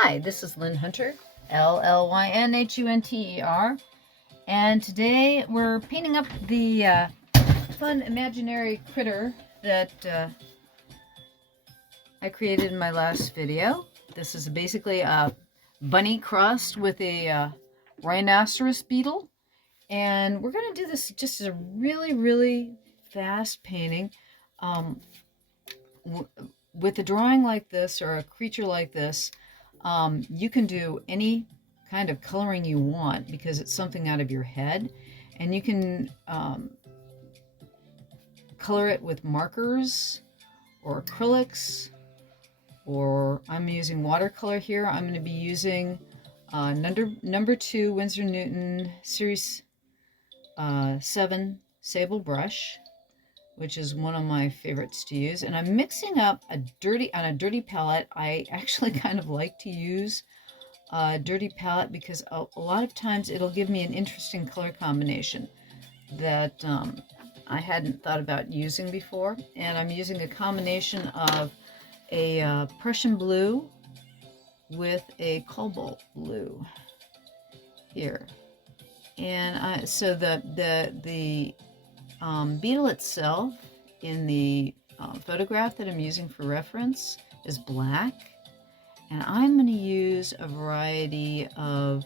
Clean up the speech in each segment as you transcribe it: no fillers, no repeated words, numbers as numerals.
Hi, this is Llyn Hunter, L-L-Y-N-H-U-N-T-E-R, and today we're painting up the fun imaginary critter that I created in my last video. This is basically a bunny crossed with a rhinoceros beetle, and we're going to do this just as a really fast painting. With a drawing like this or a creature like this, you can do any kind of coloring you want because it's something out of your head, and you can color it with markers or acrylics, or I'm using watercolor here. I'm going to be using number 2 Windsor Newton Series 7 Sable brush, which is one of my favorites to use. And I'm mixing up on a dirty palette. I actually kind of like to use a dirty palette because a lot of times it'll give me an interesting color combination that I hadn't thought about using before. And I'm using a combination of a Prussian Blue with a cobalt blue here. And so the beetle itself in the photograph that I'm using for reference is black, and I'm going to use a variety of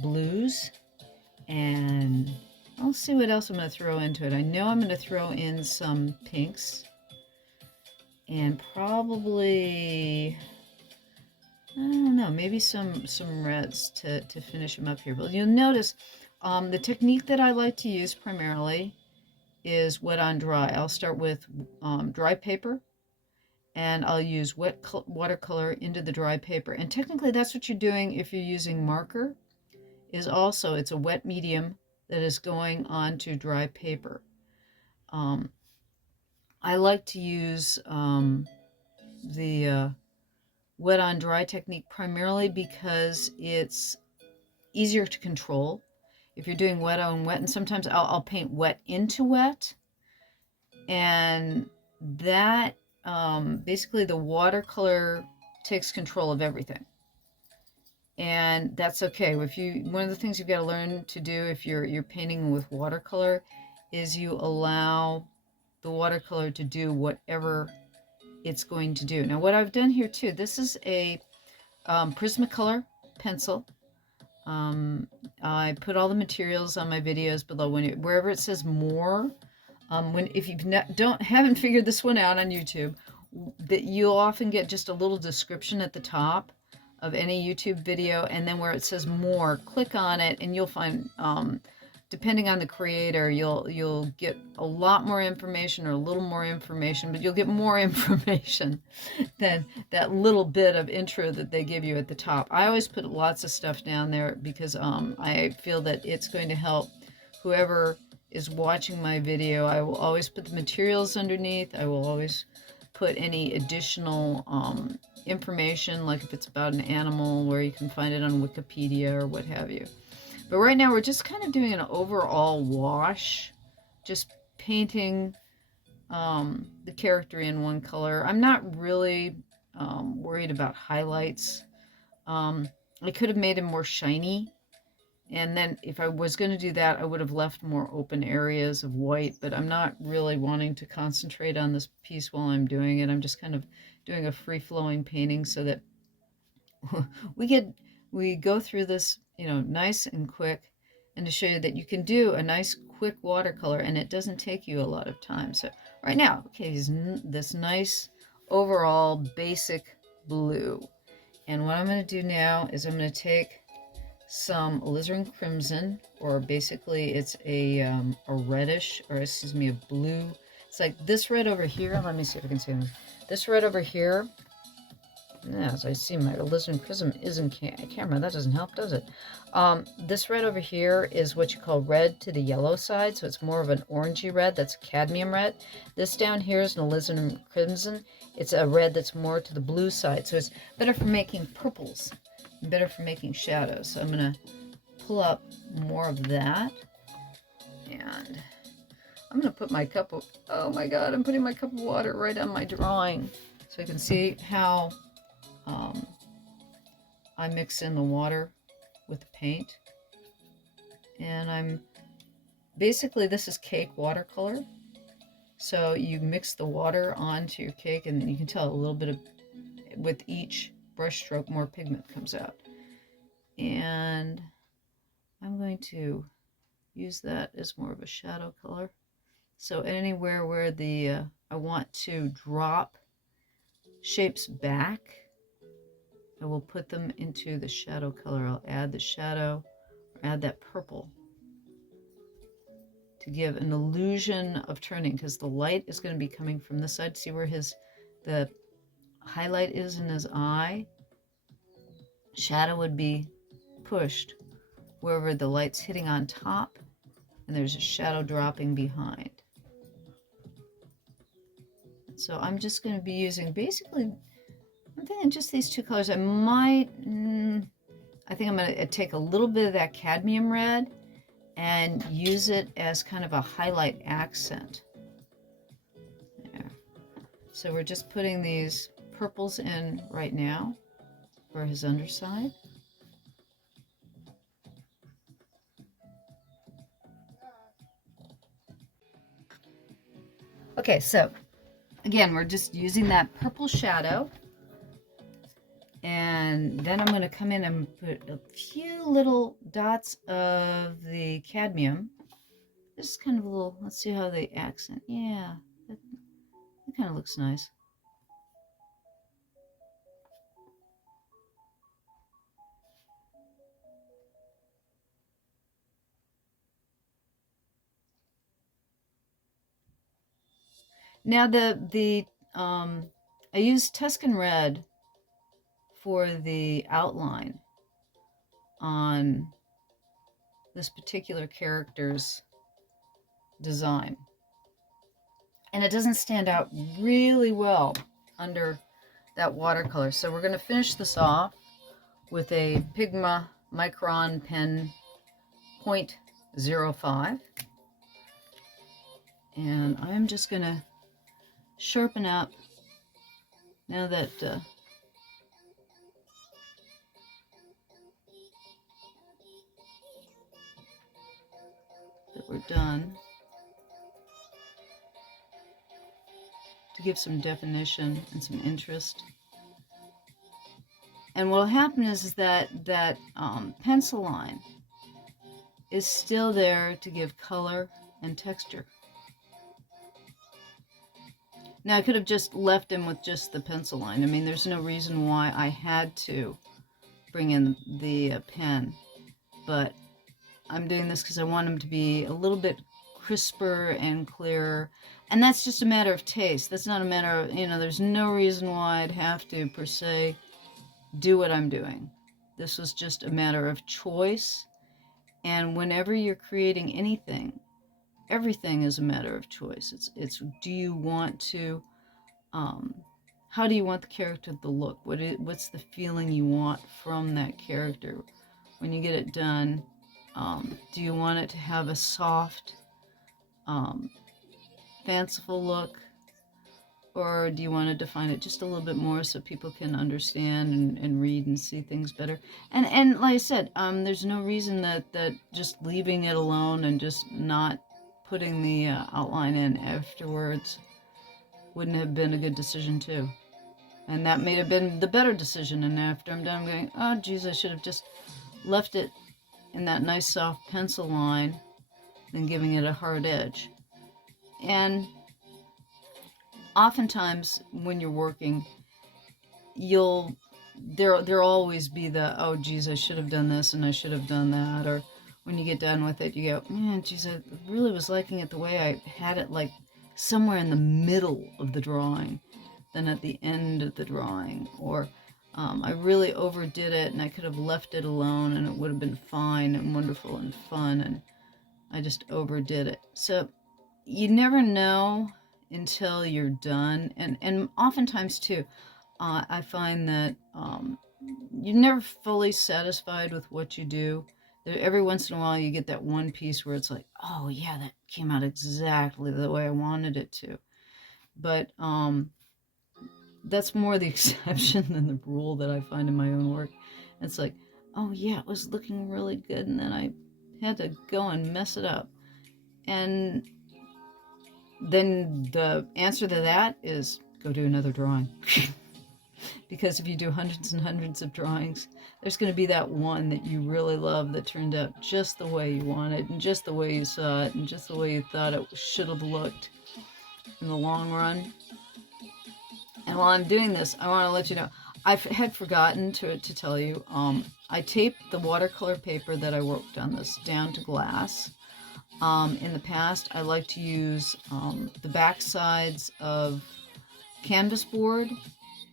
blues, and I'll see what else I'm going to throw into it. I know I'm going to throw in some pinks and probably, I don't know, maybe some reds to finish them up here. But you'll notice the technique that I like to use primarily is wet on dry. I'll start with dry paper, and I'll use wet watercolor into the dry paper. And technically that's what you're doing if you're using marker, is also it's a wet medium that is going onto dry paper. I like to use the wet on dry technique primarily because it's easier to control. If you're doing wet on wet, and sometimes I'll paint wet into wet, and that basically the watercolor takes control of everything, and that's okay. One of the things you've got to learn to do if you're painting with watercolor is you allow the watercolor to do whatever it's going to do. Now what I've done here too, this is a Prismacolor pencil. I put all the materials on my videos below. Wherever it says more, if you haven't figured this one out on YouTube, that you'll often get just a little description at the top of any YouTube video, and then where it says more, click on it, and you'll find, depending on the creator, you'll get a lot more information or a little more information, but you'll get more information than that little bit of intro that they give you at the top. I always put lots of stuff down there because I feel that it's going to help whoever is watching my video. I will always put the materials underneath. I will always put any additional information, like if it's about an animal, where you can find it on Wikipedia or what have you. But right now we're just kind of doing an overall wash, just painting the character in one color. I'm not really worried about highlights. I could have made him more shiny, and then if I was going to do that, I would have left more open areas of white, but I'm not really wanting to concentrate on this piece while I'm doing it. I'm just kind of doing a free-flowing painting so that we go through this, nice and quick, and to show you that you can do a nice quick watercolor and it doesn't take you a lot of time. So right now, okay, this nice overall basic blue. And what I'm going to do now is I'm going to take some Alizarin Crimson, or basically it's a reddish, or excuse me, a blue. It's like this red over here. Let me see if I can see it. This red over here. As I see, my Alizarin Crimson is in camera. That doesn't help, does it? This red over here is what you call red to the yellow side, so it's more of an orangey red. That's cadmium red. This down here is an Alizarin Crimson. It's a red that's more to the blue side, so it's better for making purples and better for making shadows. So I'm going to pull up more of that, and I'm going to put my cup of, oh my god, I'm putting my cup of water right on my drawing so you can see how I mix in the water with the paint. And basically this is cake watercolor. So you mix the water onto your cake, and you can tell a little bit of, with each brush stroke, more pigment comes out. And I'm going to use that as more of a shadow color. So anywhere where I want to drop shapes back, I will put them into the shadow color. I'll add the shadow, or add that purple to give an illusion of turning, because the light is going to be coming from this side. See where the highlight is in his eye? Shadow would be pushed wherever the light's hitting on top, and there's a shadow dropping behind. So I'm just going to be using basically, I'm thinking just these two colors. I think I'm going to take a little bit of that cadmium red and use it as kind of a highlight accent. There. So we're just putting these purples in right now for his underside. Okay, so again, we're just using that purple shadow. And then I'm going to come in and put a few little dots of the cadmium. Just kind of a little, let's see how they accent. Yeah, that kind of looks nice. Now I used Tuscan Red for the outline on this particular character's design. And it doesn't stand out really well under that watercolor. So we're going to finish this off with a Pigma Micron pen 0.05. And I'm just going to sharpen up now that we're done, to give some definition and some interest. And what'll happen is that pencil line is still there to give color and texture. Now I could have just left him with just the pencil line. I mean, there's no reason why I had to bring in the pen, but I'm doing this because I want him to be a little bit crisper and clearer. And that's just a matter of taste. That's not a matter of, there's no reason why I'd have to, per se, do what I'm doing. This was just a matter of choice. And whenever you're creating anything, everything is a matter of choice. It's do you want to, how do you want the character to look? What's the feeling you want from that character when you get it done? Do you want it to have a soft, fanciful look, or do you want to define it just a little bit more so people can understand and read and see things better? And like I said, there's no reason that just leaving it alone and just not putting the outline in afterwards wouldn't have been a good decision too. And that may have been the better decision. And after I'm done, I'm going, oh geez, I should have just left it in that nice soft pencil line than giving it a hard edge. And oftentimes when you're working, there'll always be the, oh geez, I should have done this and I should have done that. Or when you get done with it, you go, man, geez, I really was liking it the way I had it, like somewhere in the middle of the drawing than at the end of the drawing. Or I really overdid it and I could have left it alone and it would have been fine and wonderful and fun, and I just overdid it. So you never know until you're done. And oftentimes too, I find that you're never fully satisfied with what you do. Every once in a while you get that one piece where it's like, oh yeah, that came out exactly the way I wanted it to. But that's more the exception than the rule that I find in my own work. It's like, oh yeah, it was looking really good, and then I had to go and mess it up. And then the answer to that is go do another drawing. Because if you do hundreds and hundreds of drawings, there's going to be that one that you really love that turned out just the way you wanted, and just the way you saw it, and just the way you thought it should have looked in the long run. And while I'm doing this, I want to let you know, I had forgotten to tell you, I taped the watercolor paper that I worked on this down to glass. In the past, I like to use the back sides of canvas board,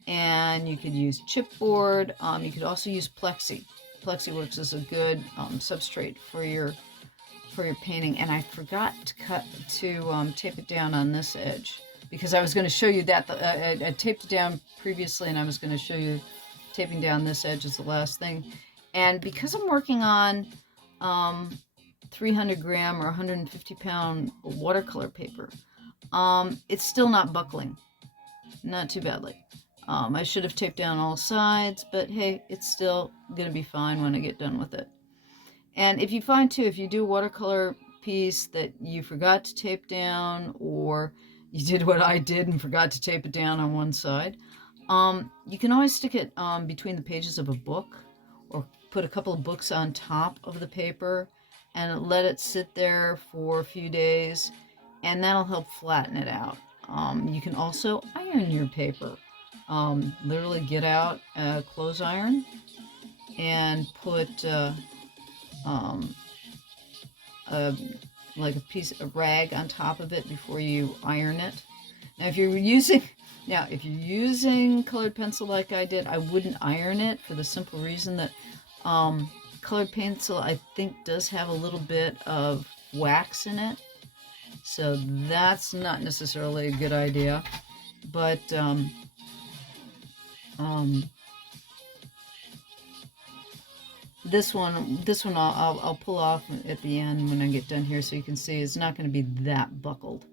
and you could use chipboard. You could also use plexi. Plexi works as a good substrate for your painting, and I forgot to tape it down on this edge, because I was going to show you that. I taped it down previously, and I was going to show you taping down this edge as the last thing. And because I'm working on 300 gram or 150 pound watercolor paper, it's still not buckling. Not too badly. I should have taped down all sides, but hey, it's still going to be fine when I get done with it. And if you find too, if you do a watercolor piece that you forgot to tape down, or you did what I did and forgot to tape it down on one side, you can always stick it between the pages of a book, or put a couple of books on top of the paper and let it sit there for a few days, and that'll help flatten it out. You can also iron your paper. Literally get out a clothes iron and put like a piece of rag on top of it before you iron it. Now, if you're using colored pencil like I did, I wouldn't iron it, for the simple reason that colored pencil, I think, does have a little bit of wax in it, so that's not necessarily a good idea. But this one I'll pull off at the end when I get done here, so you can see it's not going to be that buckled,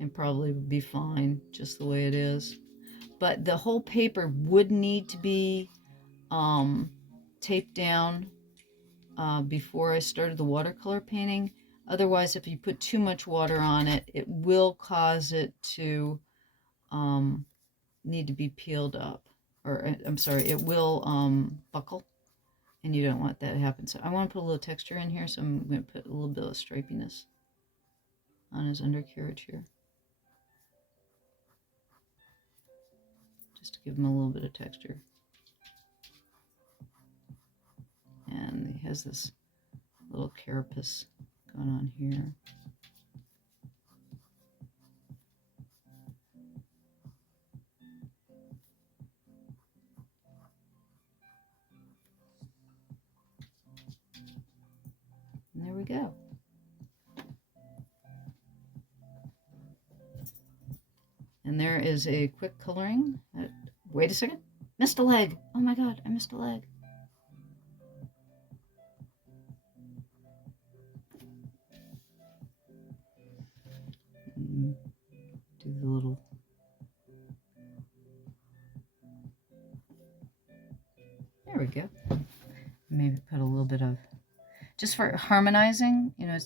and probably be fine just the way it is. But the whole paper would need to be taped down before I started the watercolor painting. Otherwise, if you put too much water on it, it will cause it to need to be peeled up, or I'm sorry, it will buckle, and you don't want that to happen. So I want to put a little texture in here, so I'm going to put a little bit of stripiness on his undercarriage here, just to give him a little bit of texture. And he has this little carapace going on here. And there we go. And there is a quick coloring. Wait a second. Missed a leg. Oh my god, I missed a leg. Do the little... There we go. Maybe put a little bit of... Just for harmonizing, you know,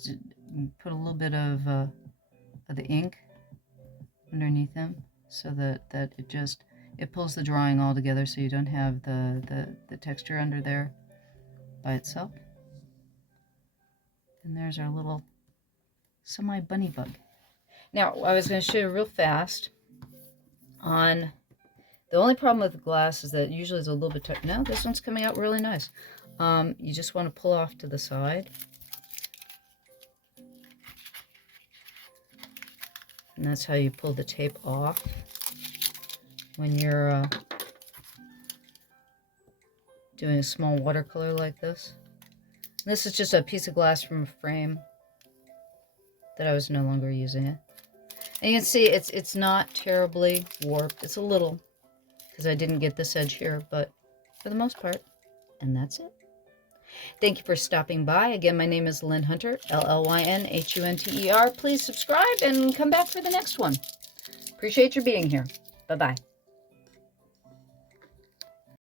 put a little bit of the ink underneath them, so that it pulls the drawing all together, so you don't have the texture under there by itself. And there's our little semi-bunny bug. Now, I was going to show you real fast on... The only problem with the glass is that usually it's a little bit... No, this one's coming out really nice. You just want to pull off to the side. And that's how you pull the tape off when you're doing a small watercolor like this. This is just a piece of glass from a frame that I was no longer using it. And you can see it's not terribly warped. It's a little, because I didn't get this edge here, but for the most part. And that's it. Thank you for stopping by. Again, my name is Llyn Hunter, L-L-Y-N-H-U-N-T-E-R. Please subscribe and come back for the next one. Appreciate your being here. Bye-bye.